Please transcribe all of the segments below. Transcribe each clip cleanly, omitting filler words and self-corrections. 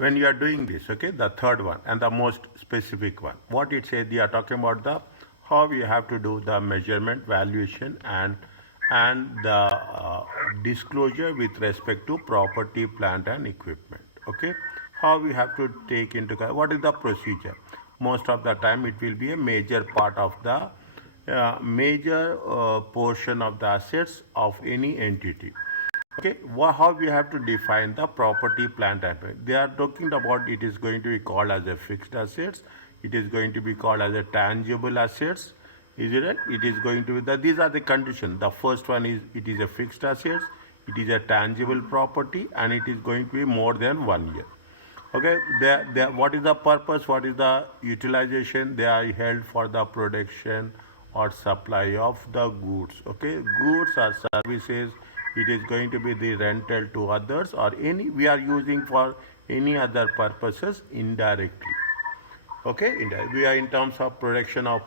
when you are doing this, okay, the third one and the most specific one, what it says, they are talking about the how you have to do the measurement, valuation, and the disclosure with respect to property, plant, and equipment. Okay, how we have to take into account what is the procedure. Most of the time, it will be a major part of the major portion of the assets of any entity. Okay, how we have to define the property, plant, and equipment. They are talking about it is going to be called as a fixed assets. It is going to be called as a tangible assets. Is it right? It is going to be these are the conditions. The first one is it is a fixed assets. It is a tangible property, and it is going to be more than 1 year. Okay, what is the purpose? What is the utilization? They are held for the production or supply of the goods. Okay, goods or services. It is going to be the rental to others or any we are using for any other purposes indirectly. Okay, we are in terms of production or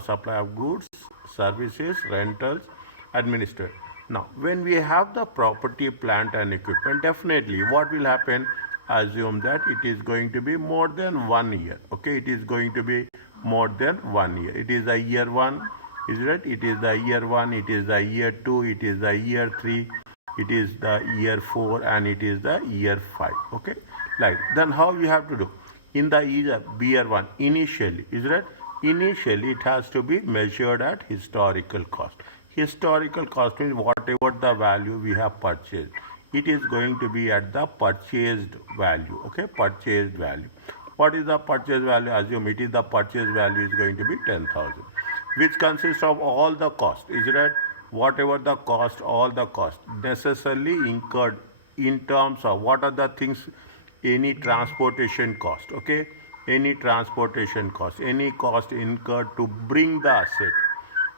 supply of goods, services, rentals, administered. Now, when we have the property, plant, and equipment, definitely what will happen? Assume that it is going to be more than 1 year. Okay, it is going to be more than 1 year. It is the year one, is it? It is the year one. It is the year two. It is the year three. It is the year four, and it is the year five. Okay, like then how we have to do? In the year one, initially, is that initially it has to be measured at historical cost. Historical cost means whatever the value we have purchased, it is going to be at the purchased value. Okay, purchased value. What is the purchase value? Assume it is the purchase value is going to be 10,000, which consists of all the cost. Is that whatever the cost, all the cost necessarily incurred in terms of what are the things, any transportation cost, okay, any transportation cost, any cost incurred to bring the asset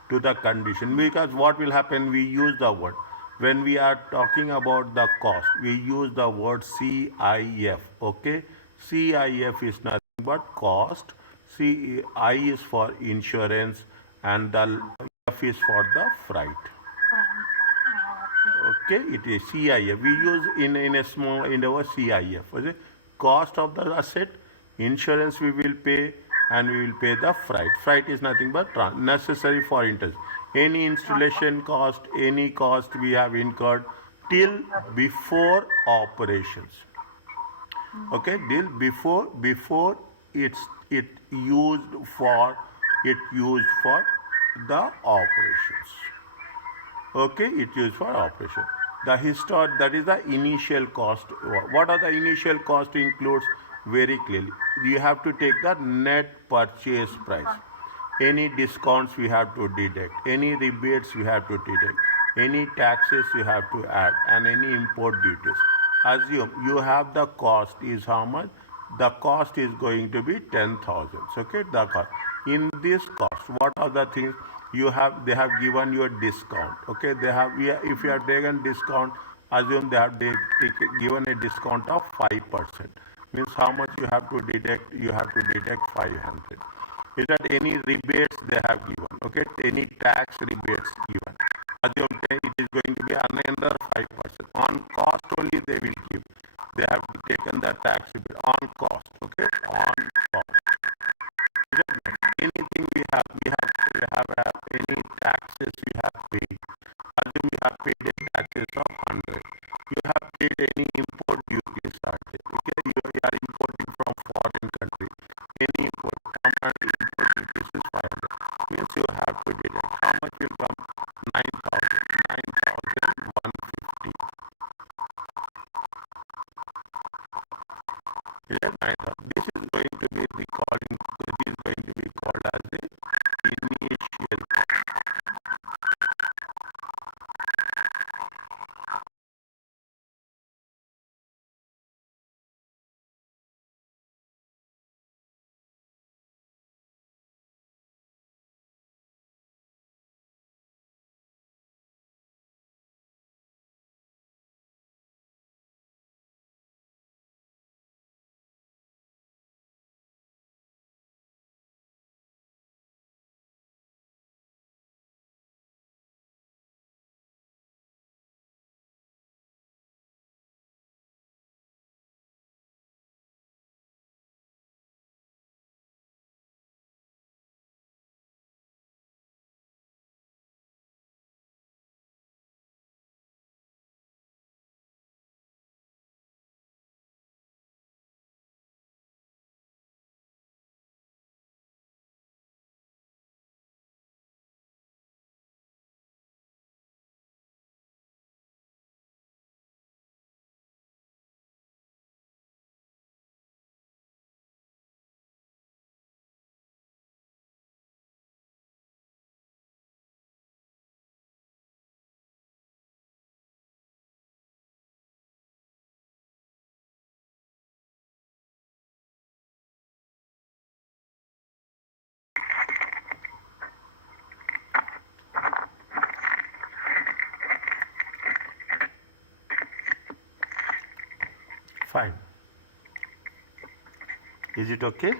to the condition. Because what will happen, we use the word when we are talking about the cost, we use the word CIF. Okay, CIF is nothing but cost. I is for insurance, and the F is for the freight. Okay, it is CIF. We use in a small in our CIF. Okay? Cost of the asset, insurance we will pay, and we will pay the freight. Freight is nothing but necessary for interest. Any installation cost, any cost we have incurred till before operations. Okay, till before it used for the operations. Okay, it used for operation. The that is the initial cost. What are the initial cost includes very clearly. You have to take the net purchase price. Any discounts we have to deduct, any rebates we have to deduct, any taxes you have to add, and any import duties. Assume you have the cost is how much? The cost is going to be 10,000. Okay, the cost. In this cost, what are the things you have? They have given you a discount. Okay, they have if you have taken discount, assume they have given a discount of 5%. Means how much you have to deduct? You have to deduct 500. Is that any rebates they have given? Okay, any tax rebates given? Assume it is going to be another 5%. On cost only they will give. They have taken the tax rebate on cost. Okay, on cost. Is that anything we have any taxes we have paid? Assume you have paid a taxes of 100. You have paid any import duties are there. Okay, you are importing from foreign country. Any import import duties is 500. Means you have to deduct. How much will come? 9,000. 9,150. Is that 9,000? This is going to be the calling. This is going to be called as the initial cost. Fine. Is it okay?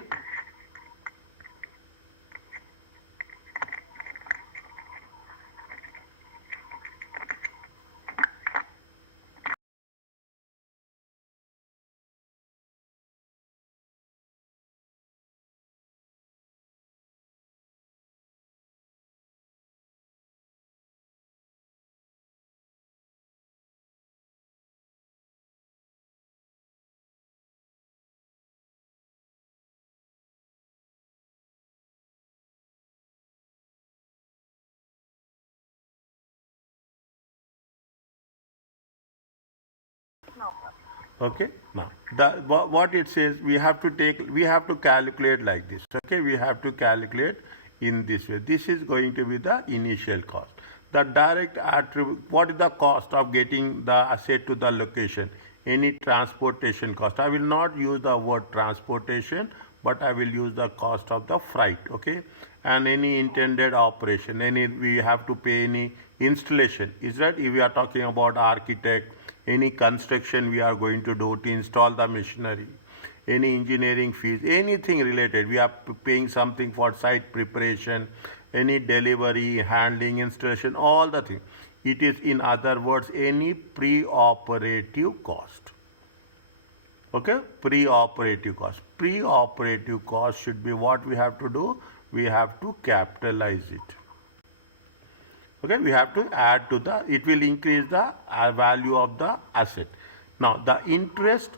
Okay. Now, what it says, we have to calculate like this. Okay, we have to calculate in this way. This is going to be the initial cost. The direct attribute. What is the cost of getting the asset to the location? Any transportation cost. I will not use the word transportation, but I will use the cost of the freight. Okay, and any intended operation. Any we have to pay any installation. Is that if we are talking about architect, any construction we are going to do to install the machinery, any engineering fees, anything related, we are paying something for site preparation, any delivery, handling, installation, all the things. It is, in other words, any pre-operative cost. Okay, pre-operative cost. Pre-operative cost should be what we have to do. We have to capitalize it. Okay, we have to add to the, it will increase the value of the asset. Now, the interest,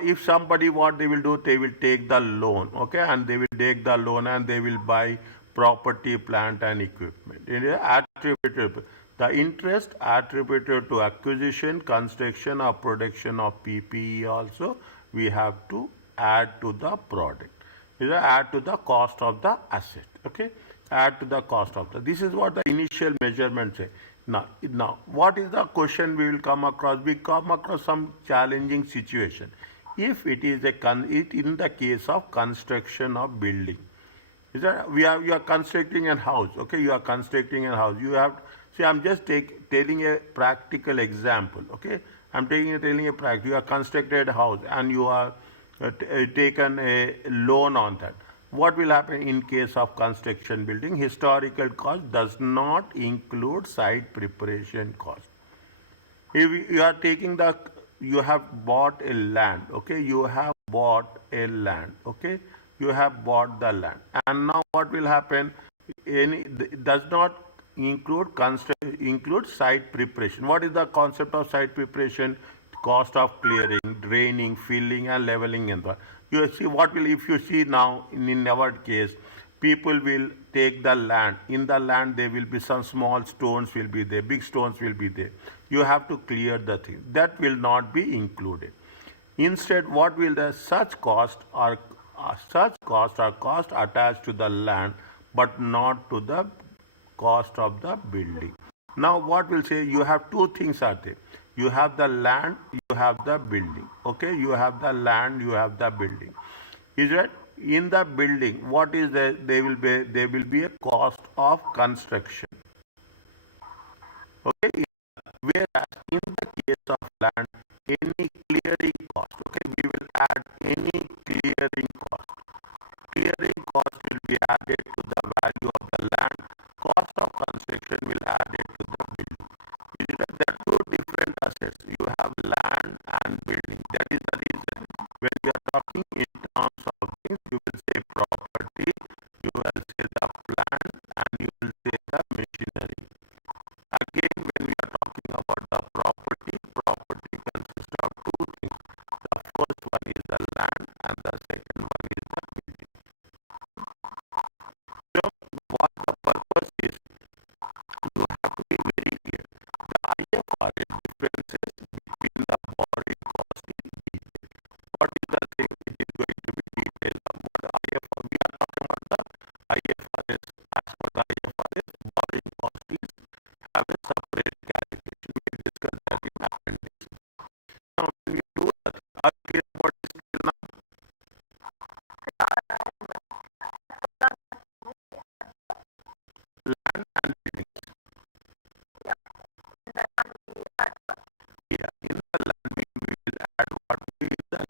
if somebody, what they will do, they will take the loan, okay, and they will take the loan and they will buy property, plant and equipment. It is attributed, the interest attributed to acquisition, construction or production of PPE also, we have to add to the product. Is add to the cost of the asset, okay, add to the cost of the, this is what the initial measurement say. Now what is the question we will come across? We come across some challenging situation. If it is in the case of construction of building, is that you are constructing a house, okay, you are constructing a house, you have, see, I'm just telling a practical example, okay, I'm telling a practical, you are constructed a house and you are taken a loan on that. What will happen in case of construction building? Historical cost does not include site preparation cost. If you are taking the, you have bought a land, okay, you have bought a land, okay, you have bought the land, and now what will happen? Any does not include site preparation. What is the concept of site preparation? Cost of clearing, draining, filling, and leveling. And you see what will, if you see now in our case, people will take the land. In the land, there will be some small stones will be there, big stones will be there. You have to clear the thing. That will not be included. Instead, what will the such cost are cost attached to the land, but not to the cost of the building. Now, what will say? You have two things are there. You have the land, you have the building. Okay, you have the land, you have the building. Is that in the building? What is there? There will be a cost of construction. Okay, whereas in the case of land, any clearing cost. Okay, we will add any clearing cost. Clearing cost will be added to the value of the land. Cost of construction will add it to the building. There are two different assets. You have land and building. That is the reason when you are talking in terms of things, you will say property, you will say the plant, and you will say the machinery. Again, when we are talking about the property consists of two things. The first one is the land and the second one is the building. So, what the purpose is, you have to be very clear. The IFRS differences between the borrowing cost in detail. What is the thing? It is going to be detailed about the IFRS. We are talking about the IFRS. As per the IFRS, borrowing cost is have a separate calculation. We will discuss that in appendix. Now, when we do that, are you clear about this till now? Land and buildings. Yeah, in the land we will add what is the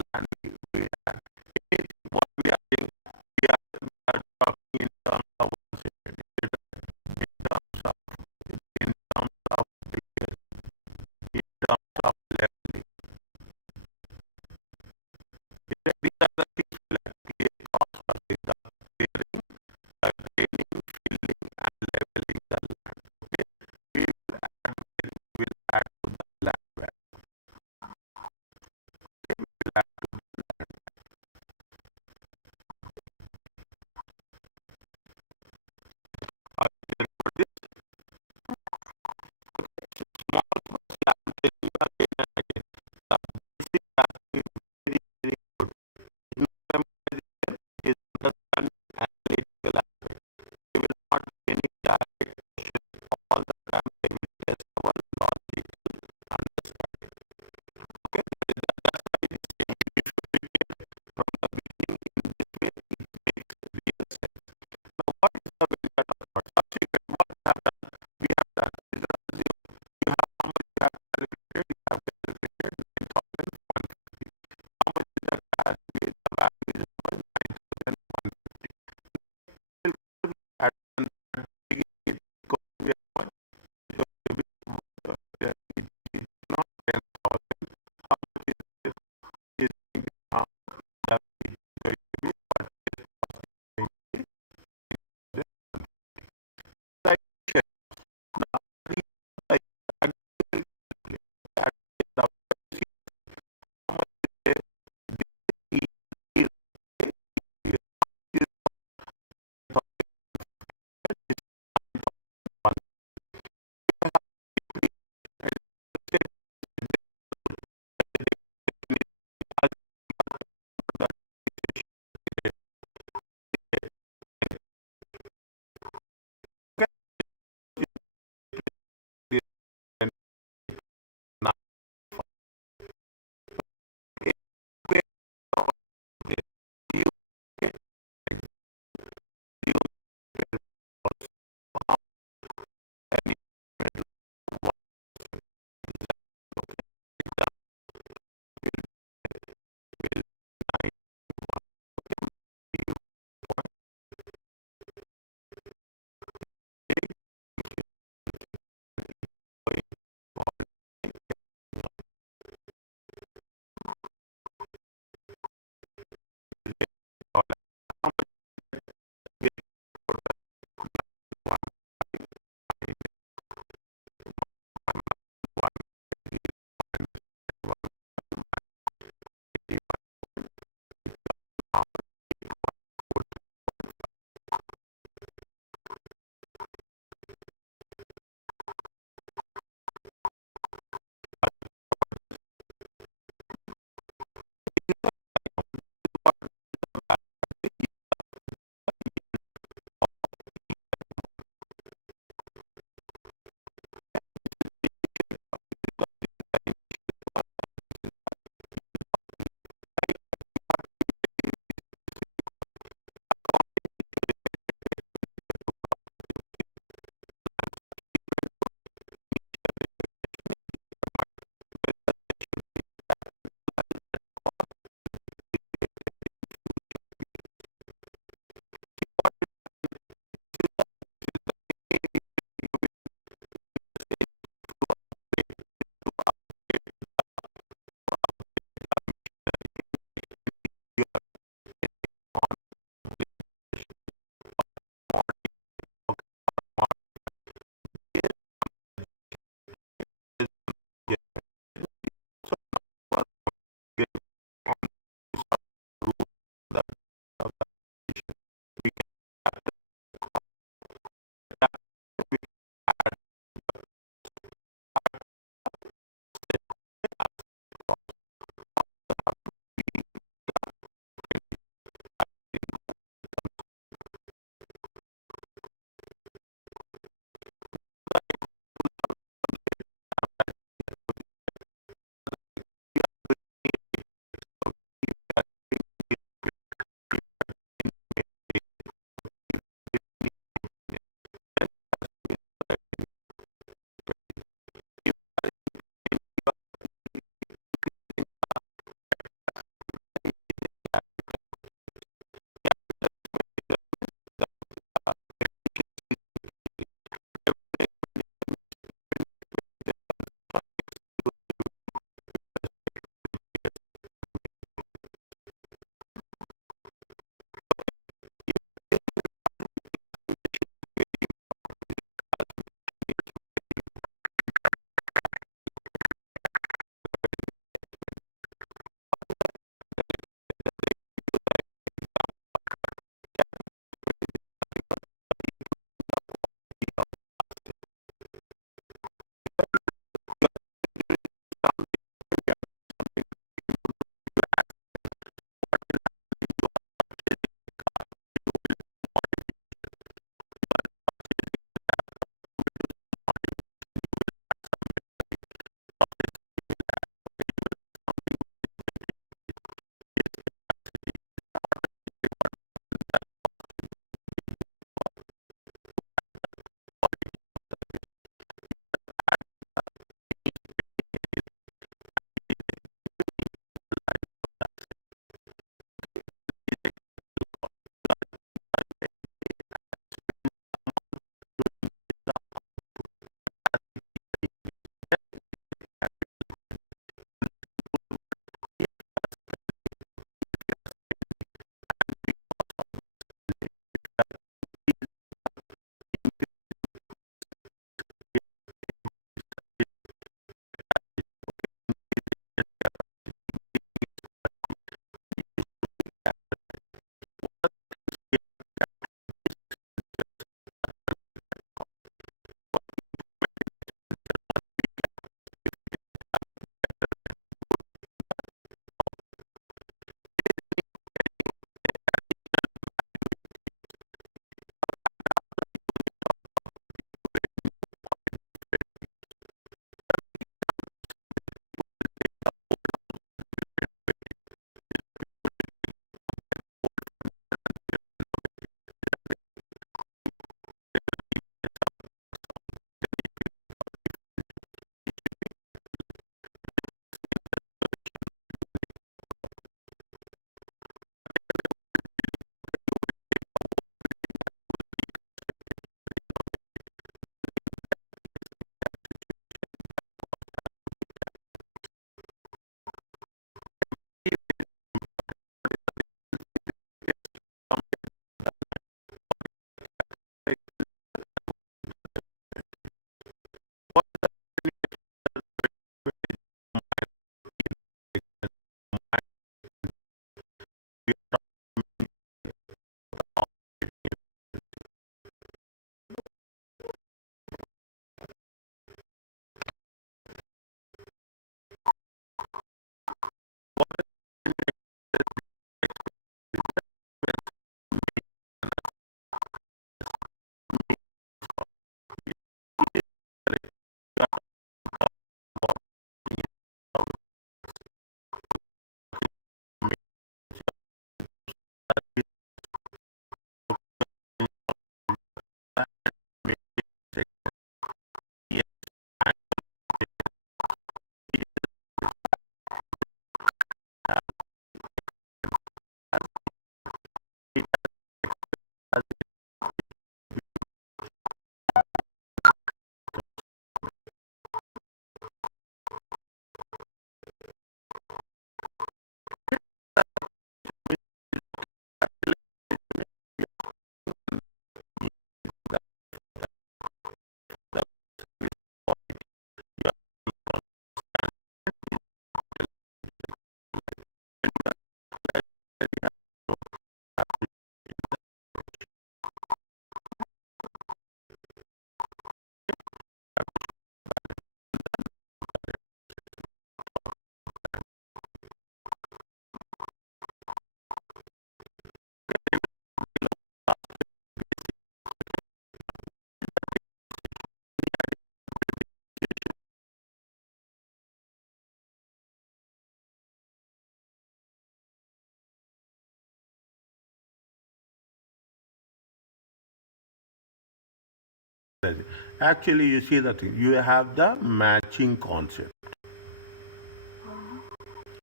Actually, you see the thing, you have the matching concept.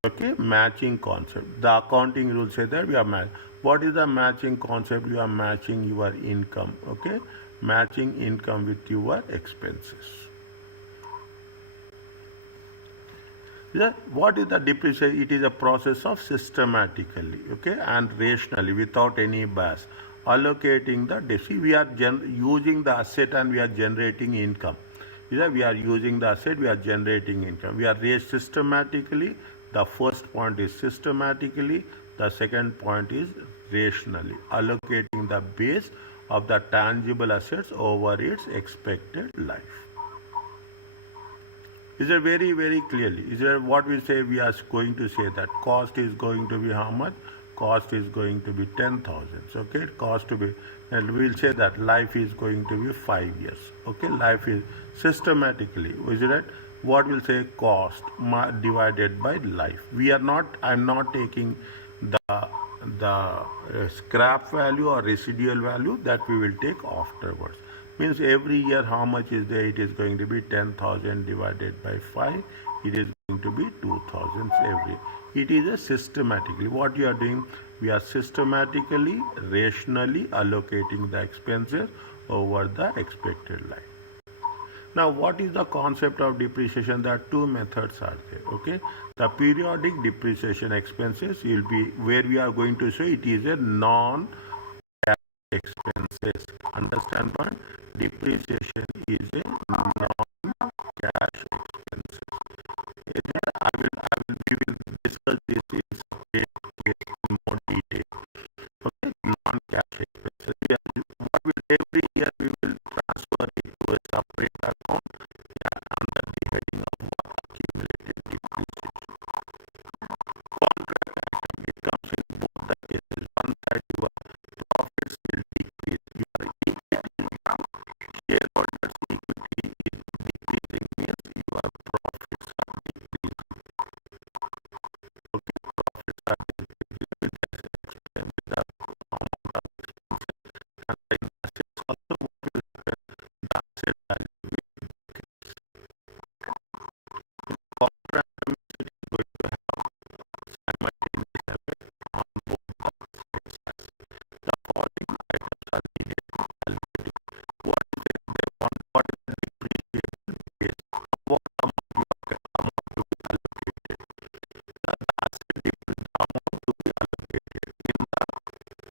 Okay, matching concept. The accounting rules say that we are match. What is the matching concept? You are matching your income. Okay, matching income with your expenses. Yeah, what is the depreciation? It is a process of systematically, okay, and rationally, without any bias, allocating the depreciation. We are using the asset and we are generating income. Yeah, we are using the asset, we are generating income. We are raised systematically. The first point is systematically. The second point is rationally, allocating the base of the tangible assets over its expected life. Is it very, very clearly? Is it what we say? We are going to say that cost is going to be how much? Cost is going to be 10,000. Okay, cost to be, and we'll say that life is going to be 5 years. Okay, life is systematically. Is it right? What will say cost divided by life? We are not. I'm not taking the scrap value or residual value that we will take afterwards. Means every year how much is there? It is going to be 10,000 divided by 5. It is going to be 2,000 every. It is a systematically. What you are doing? We are systematically, rationally allocating the expenses over the expected life. Now, what is the concept of depreciation? There are two methods are there. Okay, the periodic depreciation expenses will be where we are going to say it is a non-cash expenses. Understand one? Depreciation is a non-cash expenses. We will discuss this in more detail. Okay, non-cash expenses. What will every year we will transfer it to a separate account under the heading of what accumulated depreciation. Contract item, it comes in both the cases. One side your profits will decrease. Your shareholders' equity is decreasing, means your profits are decreasing. Okay, profits are decreasing. Let me just explain with the amount of expenses. And in assets also what will happen? The asset value will decrease. Corporate item is going to have simultaneous effect on both the sides. The following items are needed to calculate. What is it? They want what is the depreciable base? What amount you are amount to be allocated? The asset amount to be allocated in the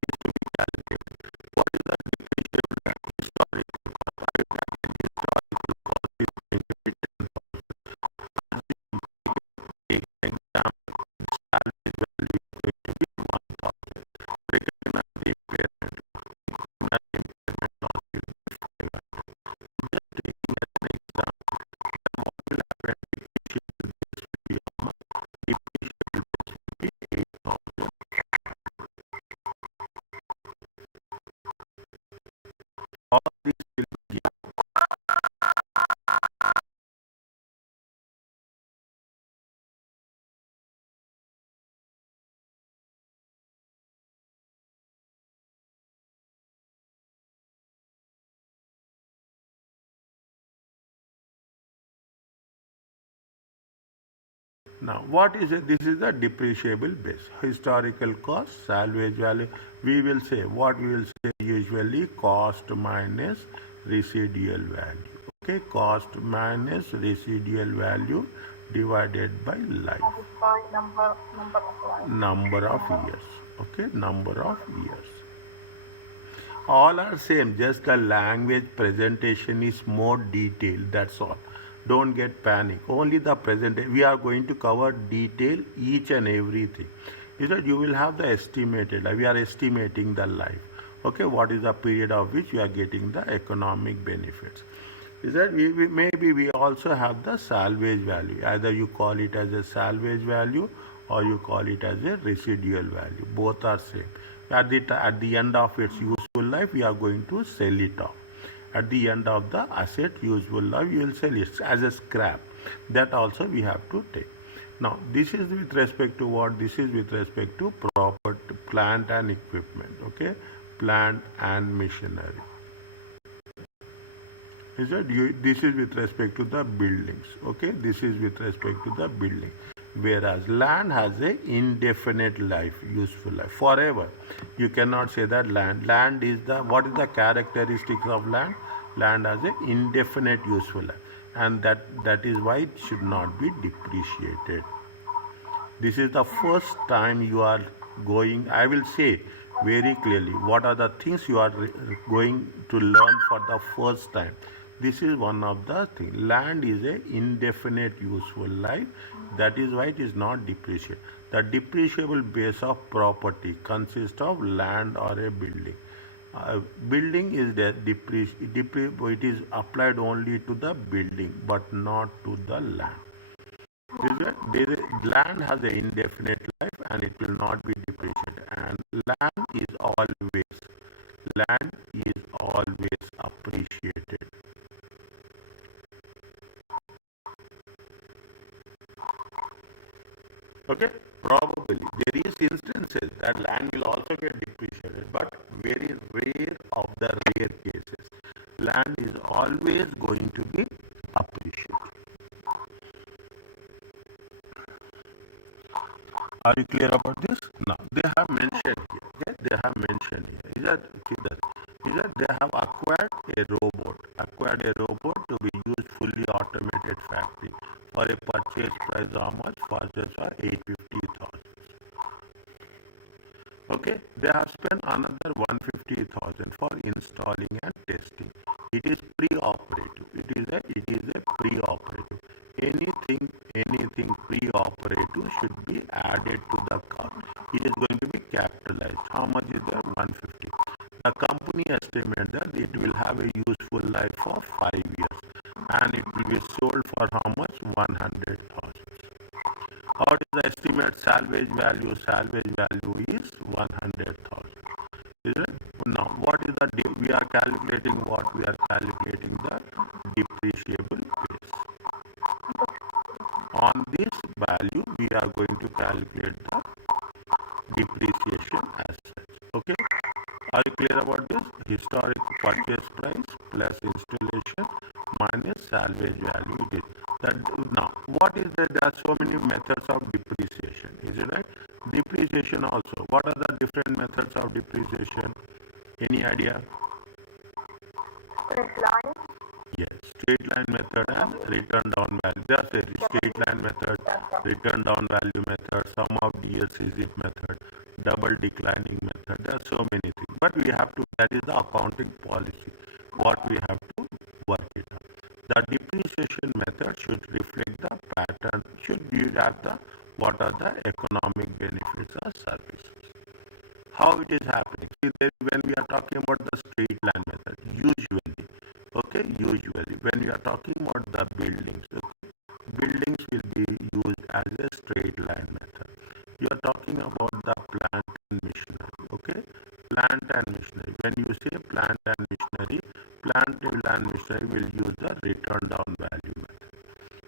is to be calculated. What is the depreciable historical cost? I will calculate historical cost is going to be 10,000. Take an example. Salvage value is going to be 1,000. Recognize the impairment. Recognize the impairment loss will be 500. Just taking as an example, then what will happen? Depreciable base will be how much? Depreciable base will be 8,000. All this will be given. Now, what is it? This is the depreciable base. Historical cost, salvage value. We will say what we will say usually cost minus residual value. Okay, cost minus residual value divided by life. Number of years. Okay, number of years. All are same, just the language presentation is more detailed, that's all. Don't get panic, only the presentation. We are going to cover detail each and everything. Is that you will have the estimated life. We are estimating the life. Okay, what is the period of which you are getting the economic benefits? Is that maybe we also have the salvage value. Either you call it as a salvage value or you call it as a residual value. Both are same. At the end of its useful life, we are going to sell it off. At the end of the asset useful life, you will sell it as a scrap. That also we have to take. Now, this is with respect to what? This is with respect to property, plant and equipment. Okay, plant and machinery. Is that this is with respect to the buildings. Okay, this is with respect to the building. Whereas land has a indefinite life, useful life, forever. You cannot say that land is the, what is the characteristics of land? Land has a indefinite useful life, and that is why it should not be depreciated. This is the first time you are going, I will say very clearly, what are the things you are going to learn for the first time. This is one of the things. Land is a indefinite useful life. That is why it is not depreciated. The depreciable base of property consists of land or a building. Building is that it is applied only to the building but not to the land. Land has an indefinite life and it will not be depreciated. And land is always appreciated. Okay, probably there is instances that land will also get depreciated, but very rare of the rare cases. Land is always going to be appreciated. Are you clear about this? Now, they have mentioned here. Okay, they have mentioned here. Is that they have acquired a robot to be used fully automated factory for a purchase price how much? Purchase for 850,000. Okay, they have spent another 150,000 for installing and testing. It is pre-operative. It is a pre-operative. Anything pre-operative should be added to the cost. It is going to be capitalized. How much is that? 150. The company estimates that it will have a useful life of 5 years, and it will be sold for how much? 100,000. What is the estimate salvage value? Salvage value is 100,000. Is it? Now, what is the we are calculating? What we are calculating the depreciable base. On this value, we are going to calculate the depreciation as such. Okay. Are you clear about this? Historic purchase price plus installation minus salvage value. It is that. Now, what is there? There are so many methods of depreciation. Is it right? Depreciation also. What are the different methods of depreciation? Any idea? Straight line. Yes, straight line method and return down value. Just a straight line method, return down value method, sum of DS is it method, double declining method. There are so many things. But we have to, that is the accounting policy, what we have to work it out. The depreciation method should reflect the pattern, should you have the, what are the economic benefits of services. How it is happening? See, when we are talking about the straight line method, usually when we are talking about the buildings, okay, buildings will be used as a straight line method. You are talking about the plant and machinery, okay? Plant and machinery. When you say plant and machinery will use the return down value method.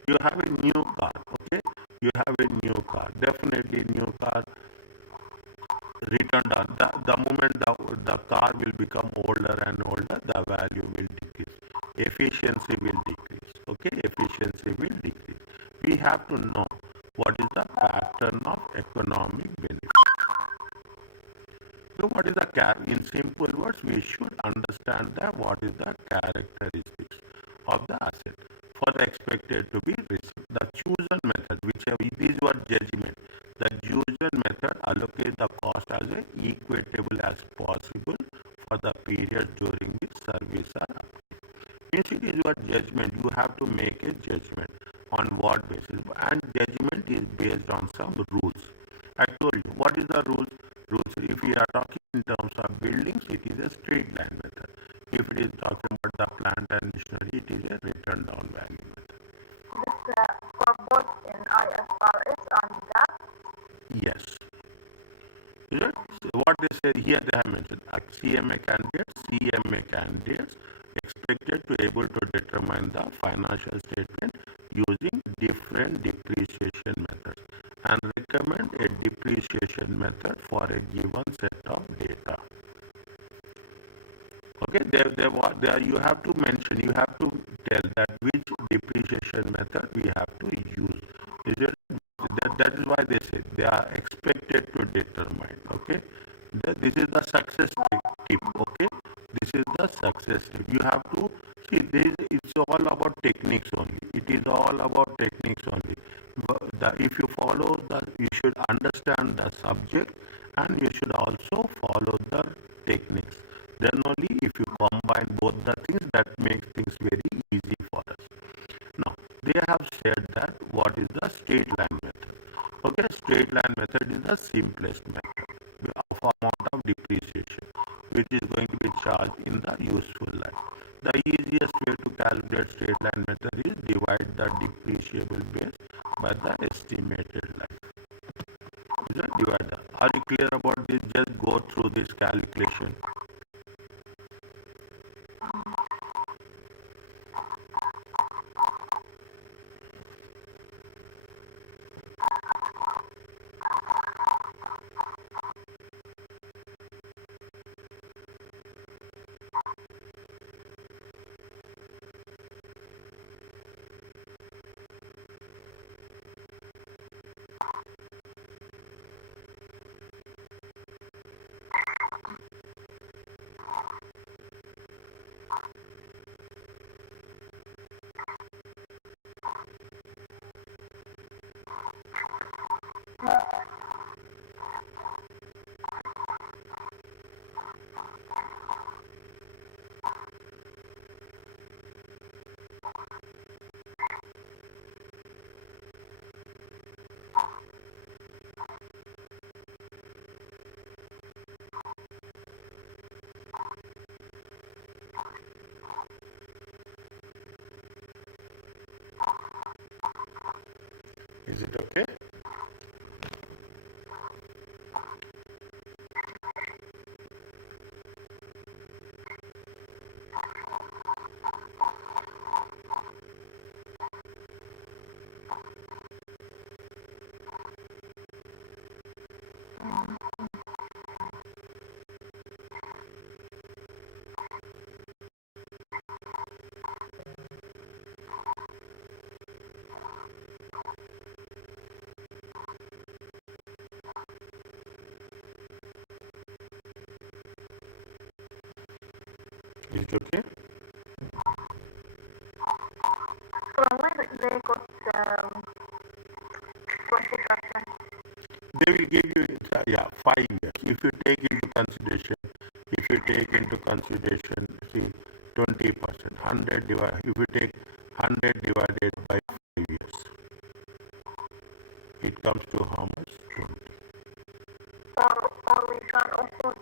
You have a new car, okay? You have a new car. Definitely new car return down. The moment the car will become older and older, the value will decrease. Efficiency will decrease. Okay, efficiency will decrease. We have to know what is the pattern of economic benefit. So what is the in simple words, we should understand that what is the characteristics of the asset for the expected to be received. The chosen method, whichever it is your judgment, the chosen method allocate the cost as equitable as possible for the period during which service are applied. Since it is your judgment, you have to make a judgment on what basis, and judgment is based on some rules. I told you what is the rules. If we are talking in terms of buildings, it is a straight line method. If it is talking about the plant and machinery, it is a return down value method. This for both in IFRS and GAAP? Yes. So what they say here, they have mentioned CMA candidates expected to able to determine the financial statement using different depreciation methods and recommend a depreciation method for a given set of data. Okay, there you have to mention, you have to tell that which depreciation method we have to use. Is it that is why they say they are expected to determine. Okay, this is the success tip. Okay, this is the success tip. You have to see this. It's all about techniques only. It is all about techniques only. If you follow the, you should understand the subject and you should also follow the techniques. Then only if you combine both the things, that makes things very easy for us. Now, they have said that what is the straight line method. Okay, straight line method is the simplest method of amount of depreciation which is going to be charged in the useful life. The easiest way to calculate straight line method is divide the depreciable base by the estimated life. Is that divider? Are you clear about this? Just go through this calculation. Is it okay? Is it okay? From where they got 20%? They will give you, yeah, 5 years. If you take into consideration, see, 20%, 100 divided, if you take 100 divided by 5 years, it comes to how much? 20. Or we can also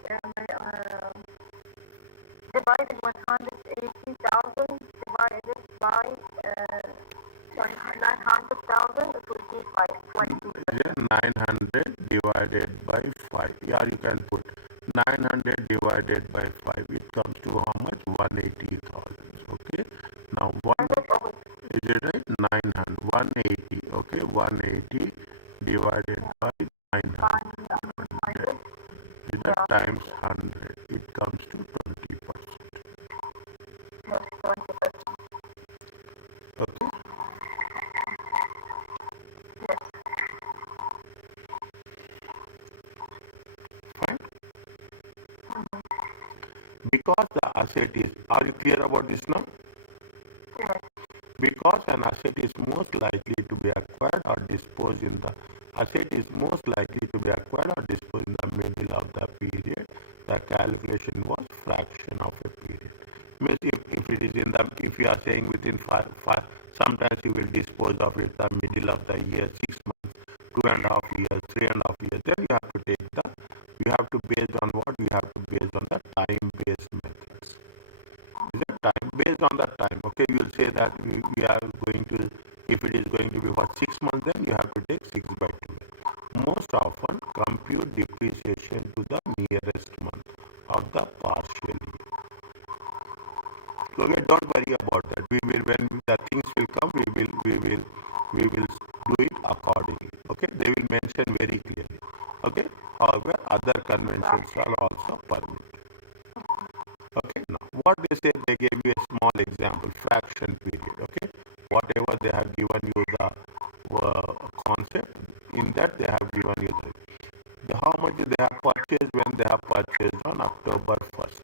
divide 180,000 divided by 900,000, it would be 20. Yeah, 900 divided by 5. Yeah, you can put 900 divided by 5. It comes to how much? 180,000. Okay. Now, is it right? 900. 180. Okay. 180 divided by 900. Is that times 100? It comes to 20%. Yes, 20%. Okay. Yes. Fine. Because the asset is, are you clear about this now? Yes. Because an asset is most likely to be acquired or disposed in the asset is most likely to be acquired or disposed in the middle of the period, the calculation was fraction of a period. Means if it is in the, if you are saying within five, sometimes you will dispose of it the middle of the year, 6 months, 2.5 years, 3.5 years, then you have to take the, you have to base on what? You have to base on the time-based methods. Is it time? Based on that time, okay, you will say that we are going to, if it is going to be for 6 months, then you have to take 6 by 2. Most often, compute depreciation to the nearest month of the partial year. Okay, don't worry about that. We will, when the things will come, we will do it accordingly. Okay, they will mention very clearly. Okay, however, other conventions are also permitted. Okay, now what they say, they gave given you the concept. In that they have given you how much they have purchased when they have purchased on October 1st.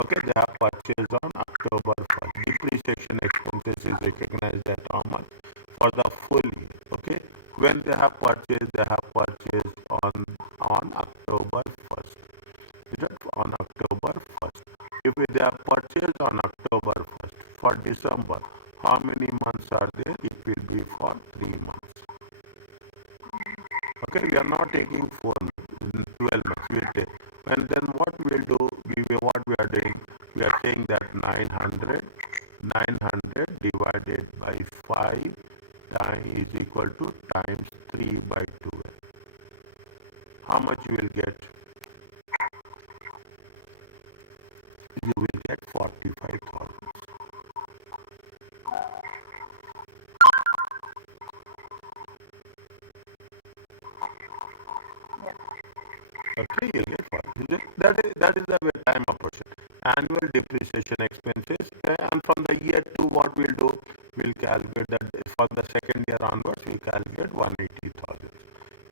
Okay, they have purchased on October 1st. Depreciation expenses is recognized at how much? For the full year. Okay, when they have purchased on October 1st. Is it on October 1st? If they have purchased on October 1st, for December, how many months are there? It will be for 3 months. Okay, we are not taking 4 months, 12 months. We will take. And then what we will do, what we are doing, we are saying that 900 divided by 5 is equal to times 3 by 12. How much you will get? You will get 45,000. Yes. Okay, you get 40. That is the time approach. Annual depreciation expenses, and from the year 2, what we'll do, we'll calculate that from the second year onwards, we calculate 180,000.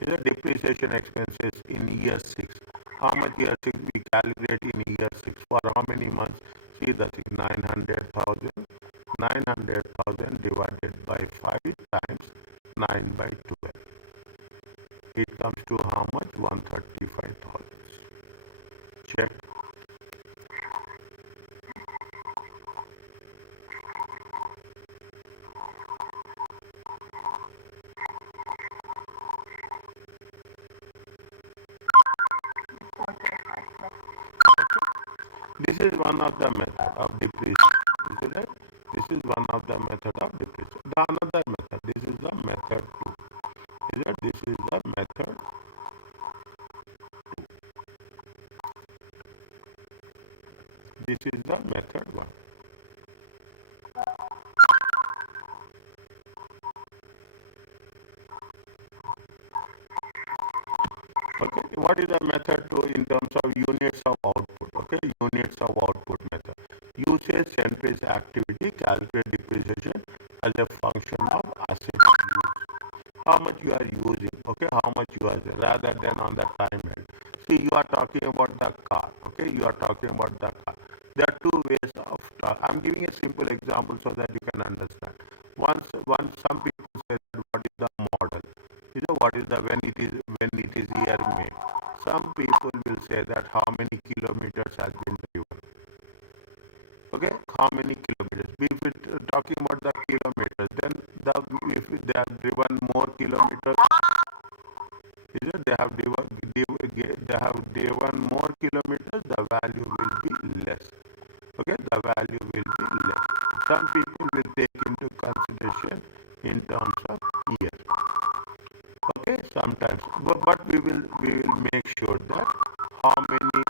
Is the depreciation expenses in year 6. How much year 6 we calculate in year 6? For how many months? See the thing, 900,000. 900,000 divided by 5 times 9 by 12. It comes to how much? 135,000. Check. This is one of the method of depreciation. Is it right? This is one of the method of depreciation. The another method. This is the method 2. Is it? This is the method. This is the method 1. Okay. What is the method 2 in terms of units of output? Okay. Units of output method. Usage centrage activity calculate depreciation as a function of asset use. How much you are using, okay, how much you are there, rather than on the time held. See, you are talking about the car, okay, you are talking about the car. There are two ways of I'm giving a simple example so that you can understand. Once some people say that what is the model, what is the when it is year made. Some people will say that how many kilometers has been driven. Okay, how many kilometers? If we're talking about the kilometers, then if they have driven more kilometers, is it they have driven more kilometers, the value will be less. Okay, the value will be less. Some people will take into consideration in terms of year. Okay, sometimes, but we will make sure that how many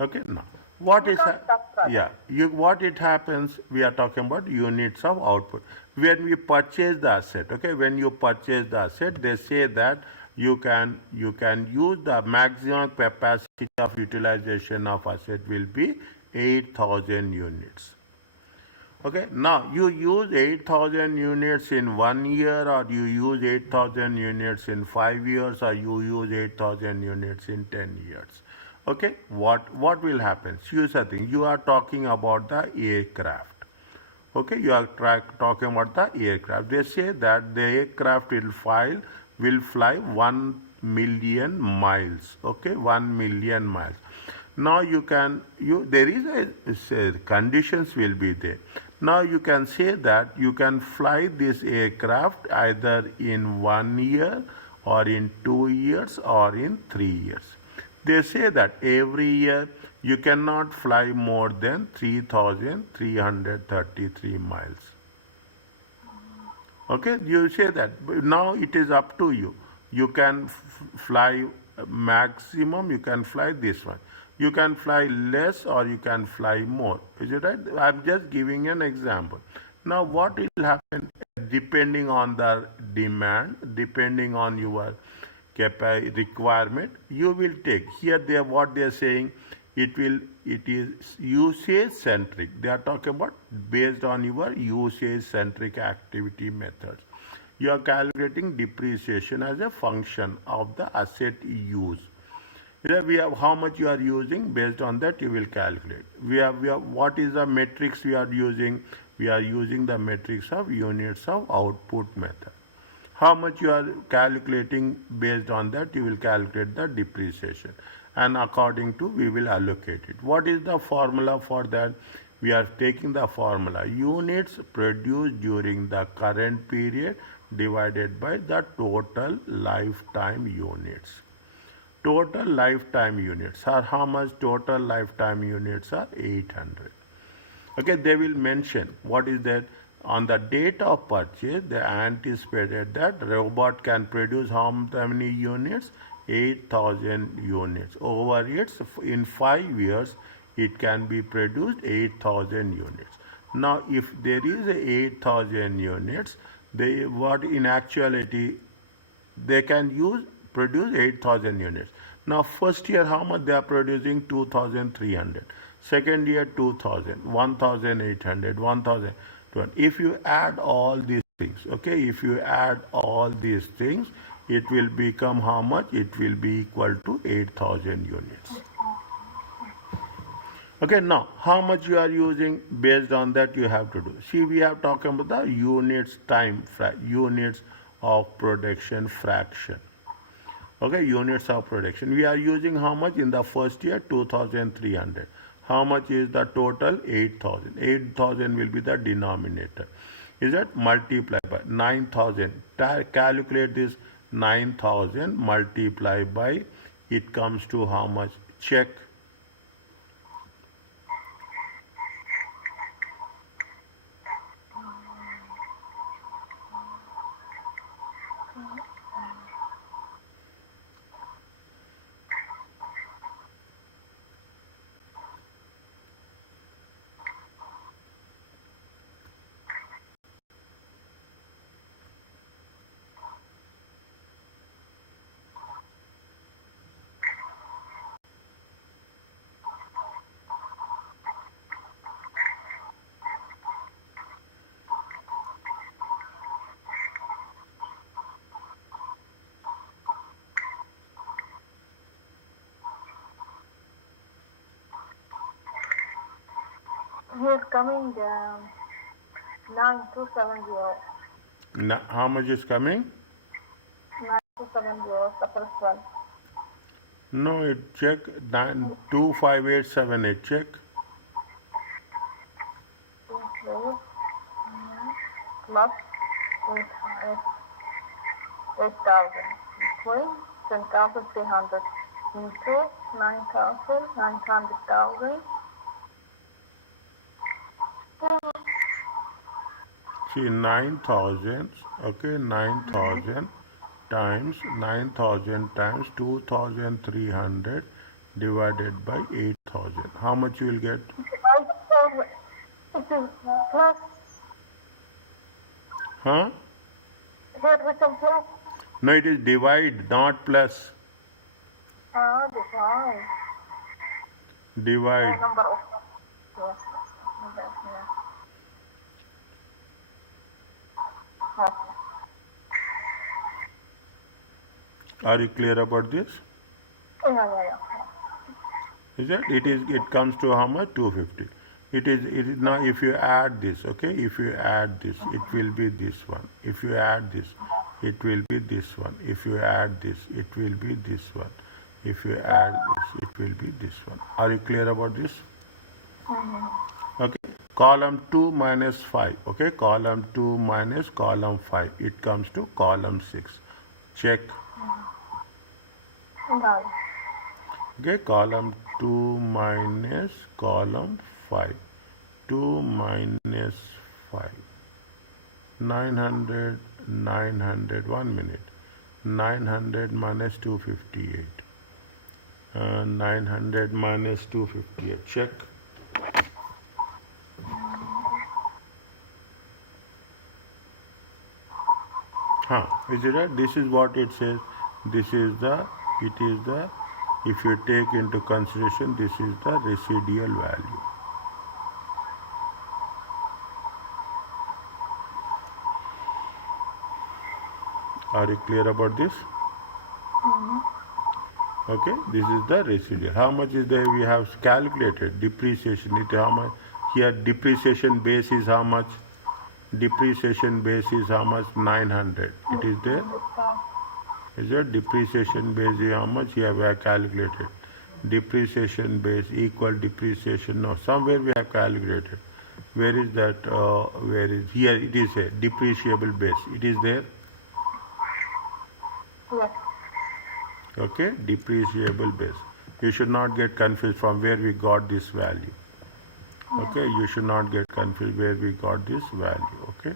Okay, now what You is don't stop product. yeah, what it happens, we are talking about units of output. When we purchase the asset, okay, when you purchase the asset, they say that you can use the maximum capacity of utilization of asset will be 8,000 units. Okay, now you use 8,000 units in 1 year, or you use 8,000 units in 5 years, or you use 8,000 units in 10 years. Okay, what will happen? Here's the thing, you are talking about the aircraft. Okay, you are talking about the aircraft. They say that the aircraft will fly 1 million miles. Okay, 1 million miles. Now you can there is conditions will be there. Now you can say that you can fly this aircraft either in 1 year, or in 2 years, or in 3 years. They say that every year you cannot fly more than 3,333 miles. Okay, you say that. But now it is up to you. You can fly maximum, you can fly this one. You can fly less, or you can fly more. Is it right? I'm just giving an example. Now, what will happen depending on the demand, depending on your requirement, you will take. Here, what they are saying, it is usage centric. They are talking about based on your usage centric activity methods. You are calculating depreciation as a function of the asset use. Here we have how much you are using. Based on that you will calculate. We have what is the metrics we are using. We are using the metrics of units of output method. How much you are calculating, based on that you will calculate the depreciation, and according to we will allocate it. What is the formula for that? We are taking the formula units produced during the current period divided by the total lifetime units. Total lifetime units are how much? Total lifetime units are 800. Okay, they will mention what is that. On the date of purchase, they anticipated that robot can produce how many units? 8,000 units. Over its in 5 years, it can be produced 8,000 units. Now, if there is a 8,000 units, they what in actuality they can produce 8,000 units. Now first year how much they are producing? 2,300. Second year 2,000, 1,800, 1,000. If you add all these things, okay, if you add all these things, it will become how much? It will be equal to 8,000 units. Okay, now how much you are using? Based on that you have to do. See, we have talked about the units units of production fraction. Okay, units of production. We are using how much in the first year? 2,300. How much is the total? 8,000. 8,000 will be the denominator. Is that multiplied by 9,000? Calculate this. 9,000 multiplied by, it comes to how much? Check. Here's coming 9270. How much is coming? 9270, the first one. No, it check 25878. Check. Okay. Plus 8,000 equal 10,300 into 9,000, 900,000. See, 9,000. Okay, 9,000 times 9,000 times 2,300 divided by 8,000. How much you will get? It is plus. Huh? Here we can plus. No, it is divide, not plus. Divide. Divide. Number of. Yes, yes. Okay. Are you clear about this? Yeah. Is that it comes to how much? 250. It is now if you add this, okay? If you add this, it will be this one. If you add this, it will be this one. If you add this, it will be this one. If you add this, it will be this one. Are you clear about this? Okay. Column 2 minus 5. Okay. Column 2 minus column 5. It comes to column 6. Check. Got it. Okay, column 2 minus column 5. 2 minus 5. 900, 1 minute. 900 minus 258. 900 minus 258. Check. Is it right? This is what it says. If you take into consideration, this is the residual value. Are you clear about this? Okay, this is the residual. How much is there? We have calculated depreciation. How much? Here depreciation base is how much? Depreciation base is how much? 900. It is there. Is your depreciation base is how much? Here we have calculated. Depreciation base equal depreciation. No, somewhere we have calculated. Where is that? Where is here? It is a depreciable base. It is there. Yes. Okay, depreciable base. You should not get confused from where we got this value. Okay, you should not get confused where we got this value. Okay.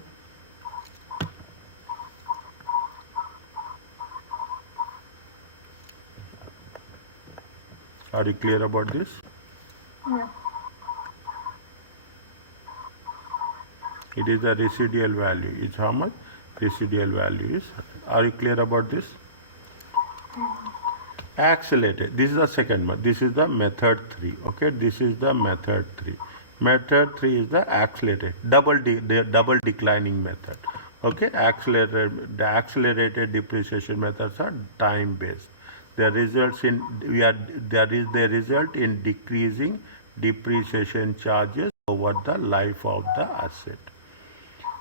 Are you clear about this? Yeah. It is the residual value. It's how much? Residual value is. Are you clear about this? Accelerated. This is the second one. This is the method 3. Okay, this is the method 3. Method 3 is the accelerated, double declining method. Okay, the accelerated depreciation methods are time based. The results in they result in decreasing depreciation charges over the life of the asset.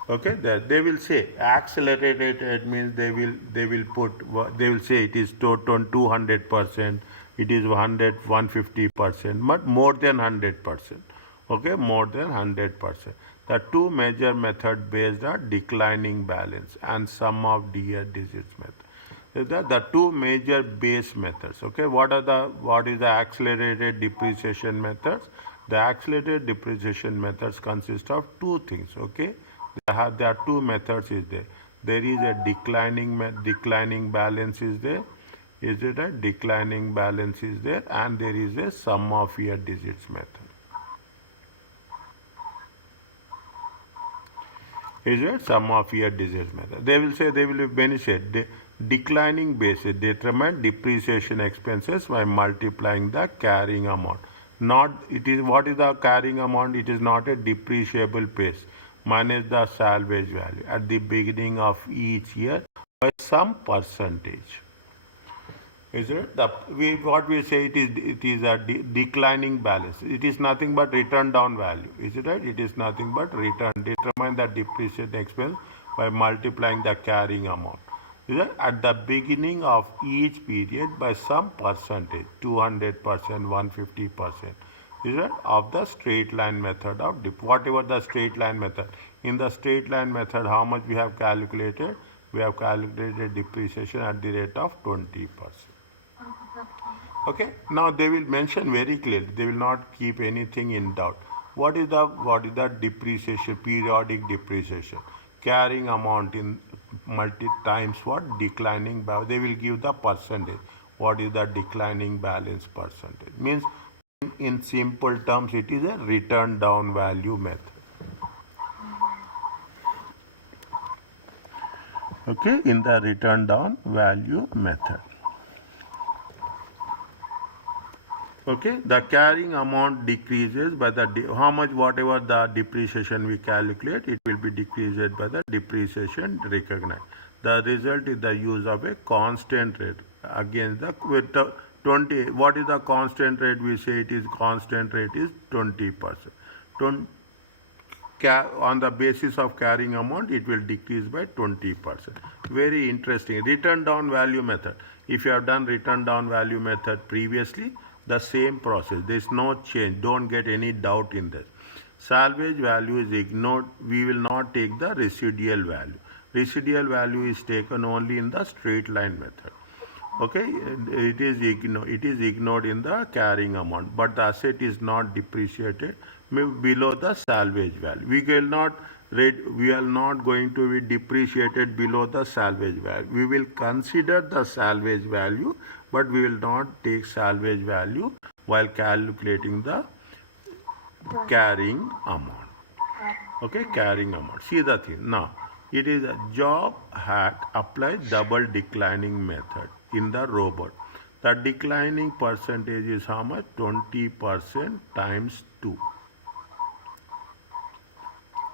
Okay, they will say accelerated. It means they will say it is total 200%. It is 150%, but more than 100%. Okay, more than 100%. The two major method based are declining balance and sum of digits method. The two major base methods. Okay, what is the accelerated depreciation methods? The accelerated depreciation methods consist of two things. Okay, there are two methods is there. There is a declining balance is there. Is it a declining balance is there, and there is a sum of year digits method. Is it sum of year digits method? They will say they will benefit. Declining basis determine depreciation expenses by multiplying the carrying amount. Not it is what is the carrying amount? It is not a depreciable base minus the salvage value at the beginning of each year by some percentage. Is it what we say it is a declining balance. It is nothing but return down value. Is it right? It is nothing but return. Determine the depreciation expense by multiplying the carrying amount. Is it at the beginning of each period by some percentage, 200%, 150%. Is it of the straight line method of whatever the straight line method. In the straight line method, how much we have calculated? We have calculated depreciation at the rate of 20%. Okay, now they will mention very clearly. They will not keep anything in doubt. What is the depreciation? Periodic depreciation, carrying amount in multi times what declining. They will give the percentage. What is the declining balance percentage? Means in simple terms, it is a return down value method. Okay, in the return down value method. Okay, the carrying amount decreases by the how much whatever the depreciation we calculate, it will be decreased by the depreciation recognized. The result is the use of a constant rate against the with the 20. What is the constant rate? We say it is constant rate is 20%. On the basis of carrying amount, it will decrease by 20%. Very interesting. Return down value method. If you have done return down value method previously, the same process. There is no change. Don't get any doubt in this. Salvage value is ignored. We will not take the residual value. Residual value is taken only in the straight line method. Okay, it is ignored in the carrying amount, but the asset is not depreciated below the salvage value. We are not going to be depreciated below the salvage value. We will consider the salvage value, but we will not take salvage value while calculating the carrying amount. Okay, carrying amount. See the thing now. It is a job hack applied double declining method in the robot. The declining percentage is how much? 20% times 2.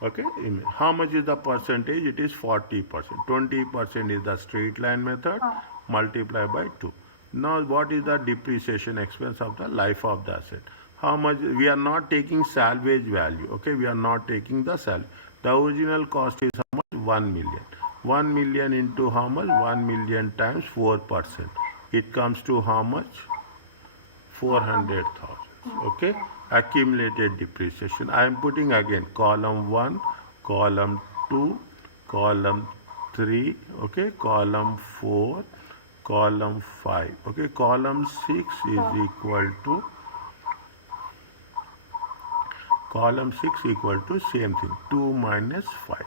Okay, how much is the percentage? It is 40%. 20% is the straight line method multiplied by 2. Now, what is the depreciation expense of the life of the asset? How much? We are not taking salvage value. Okay, we are not taking the salvage. The original cost is how much? 1 million. 1 million into how much? 1 million times 4%. It comes to how much? 400,000. Okay, accumulated depreciation. I am putting again column 1, column 2, column 3, okay, column 4, column 5. Okay, column 6 is equal to column 6 equal to same thing, 2 minus 5.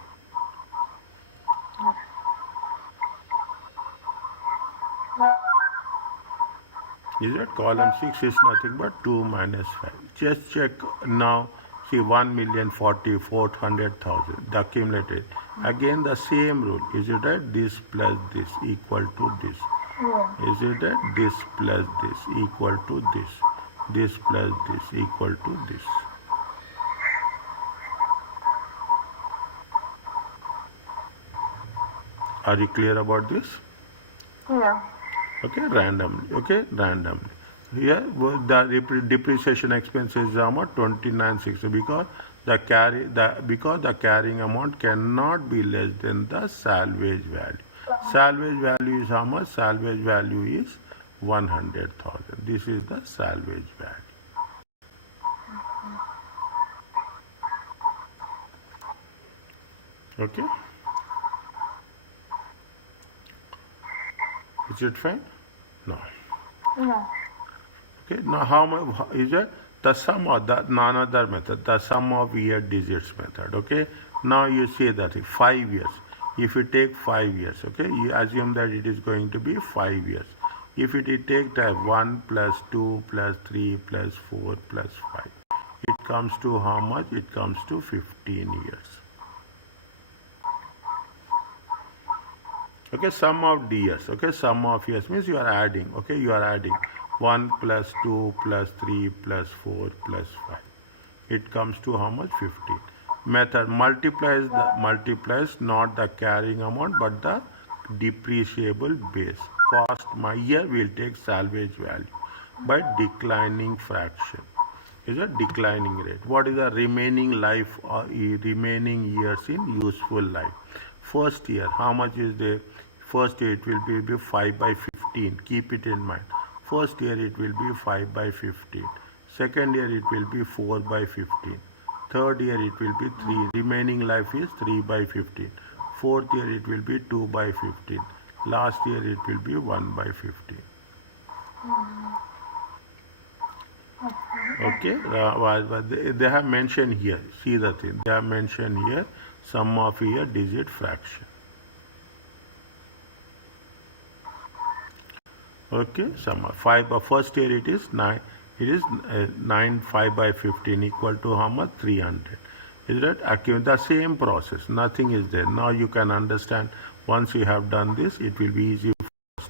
Is it? Column 6 is nothing but 2 minus 5. Just check now. See, 1,044,000, the accumulated. Again, the same rule. Is it right? This plus this equal to this. Is it right? This plus this equal to this. This plus this equal to this. Are you clear about this? Yeah. Okay, randomly. Okay, randomly. Here, the depreciation expense is how much? 2960 because the carrying amount cannot be less than the salvage value. Salvage value is how much? Salvage value is 100,000. This is the salvage value. Okay. Is it fine? No. No. Okay. Now, how much is it? The sum of the another method, the sum of year digits method. Okay. Now you say that 5 years. If you take 5 years, okay, you assume that it is going to be 5 years. If it take time 1 plus 2 plus 3 plus 4 plus 5, it comes to how much? It comes to 15 years. Okay, sum of years. Okay, sum of years means you are adding. Okay, you are adding 1 plus 2 plus 3 plus 4 plus 5. It comes to how much? 15. Method multiplies not the carrying amount but the depreciable base. Cost my year will take salvage value by declining fraction. Is a declining rate. What is the remaining life or remaining years in useful life? First year, how much is the first year? It will be 5 by 15. Keep it in mind. First year it will be 5 by 15. Second year it will be 4 by 15. Third year it will be 3. Remaining life is 3 by 15. Fourth year it will be 2 by 15. Last year it will be 1 by 15. Okay, they have mentioned here. See the thing. They have mentioned here sum of year digit fraction. Okay, sum of 5 by first year it is 9, it is 9 5 by 15 equal to how much? 300. Is that accurate? The same process, nothing is there. Now you can understand, once you have done this, it will be easy for us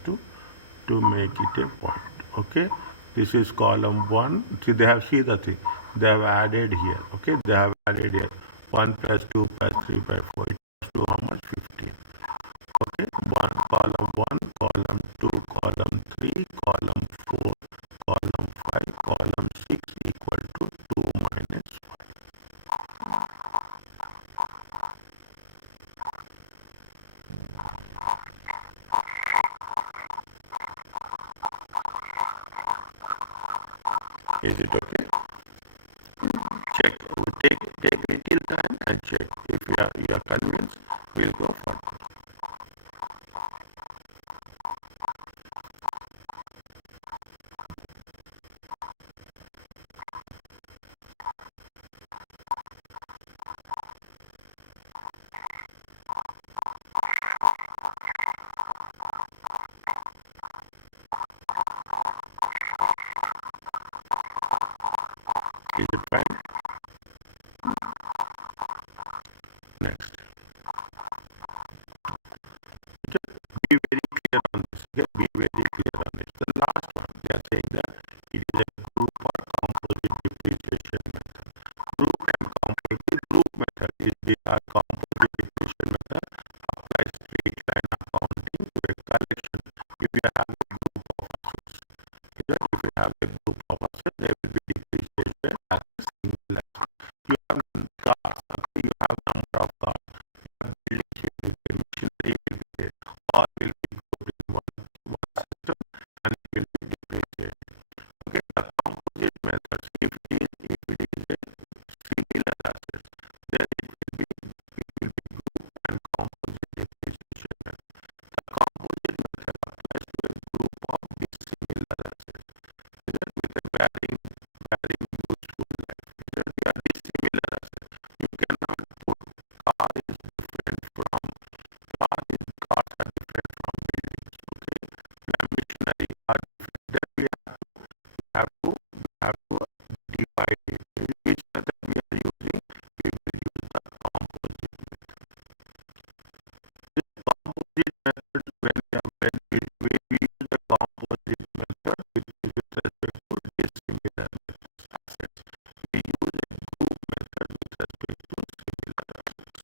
to make it a point. Okay, this is column 1. See, they have, see the thing, they have added here. Okay, they have added here 1 plus 2 plus 3 by 4 equals to how much? 15. Okay, one column 1, column 2, column 3, column 4, column 5, column 6 equal to 2 minus 5. Is it okay? Check. Take little time and check. If you are convinced, we'll go further. Is it fine? Next. Just be very clear on this. Okay? Be very clear on this. The last one, they are saying that it is a group or composite depreciation method. Group and composite. Group method is the composite depreciation method applies straight line accounting to a collection. If you have a group of assets, if you have a group of assets, there will be depreciation as a single asset. You have cars, okay? You have number of cars. Buildings will be there, machinery will be there, all will be grouped in one system and it will be depreciated. Okay, the composite methods, if it is a similar assets, then it will be group and composite depreciation method. The composite method applies to a group of dissimilar assets. That with a varying useful life. That they are dissimilar assets. You cannot put car is different from cars are different from buildings. Okay, the machinery are different. Then we have to divide it. Which method we are using? We will use the composite method. This composite method, when we use the composite method, which is with respect to dissimilar assets, we use a group method with respect to similar assets.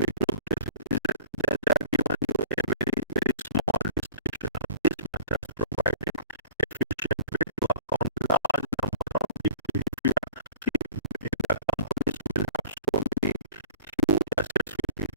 The group that are given you a very small description of this method, providing efficient way to account large number of depreciation. In the companies will have so many huge assets with it.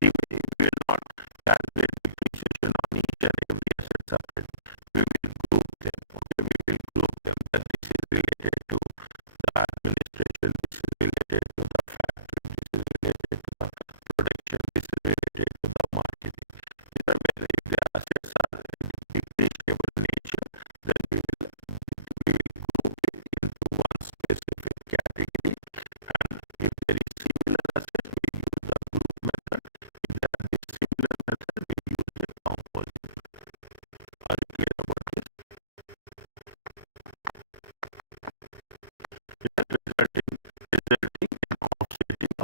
If we will not calculate depreciation on each and every asset separately. We will group them. Okay, we will group them. That this is related to the administration, this is related to the factory, this is related to the production, this is related to the marketing. If the assets are depreciable nature, then we will group it into one specific category. And if there is similar assets, we use the group method. If there are dissimilar method, we use the composite method. Are you clear about this? Resulting in offsetting